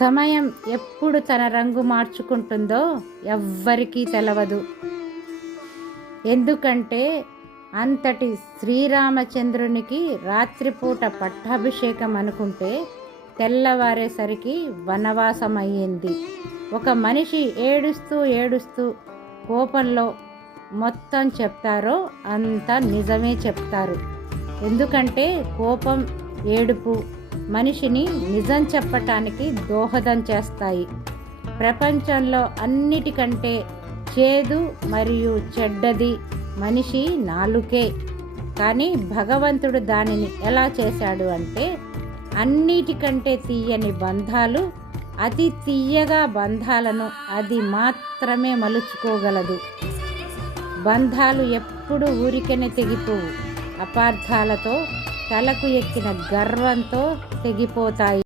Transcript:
సమయం ఎప్పుడు తన రంగు మార్చుకుంటుందో ఎవ్వరికీ తెలవదు. ఎందుకంటే అంతటి శ్రీరామచంద్రునికి రాత్రిపూట పట్టాభిషేకం అనుకుంటే తెల్లవారేసరికి వనవాసం అయ్యింది. ఒక మనిషి ఏడుస్తూ ఏడుస్తూ కోపంలో మొత్తం చెప్తారో అంత నిజమే చెప్తారు. ఎందుకంటే కోపం, ఏడుపు మనిషిని నిజం చెప్పటానికి దోహదం చేస్తాయి. ప్రపంచంలో అన్నిటికంటే చేదు మరియు చెడ్డది మనిషి నాలుకే. కానీ భగవంతుడు దానిని ఎలా చేశాడు అంటే అన్నిటికంటే తీయని బంధాలు, అతి తీయగా బంధాలను అది మాత్రమే మలుచుకోగలదు. బంధాలు ఎప్పుడు ఊరికనే తెగిపోవు, అపార్థాలతో, తలకు ఎక్కిన గర్వంతో తెగిపోతాయి.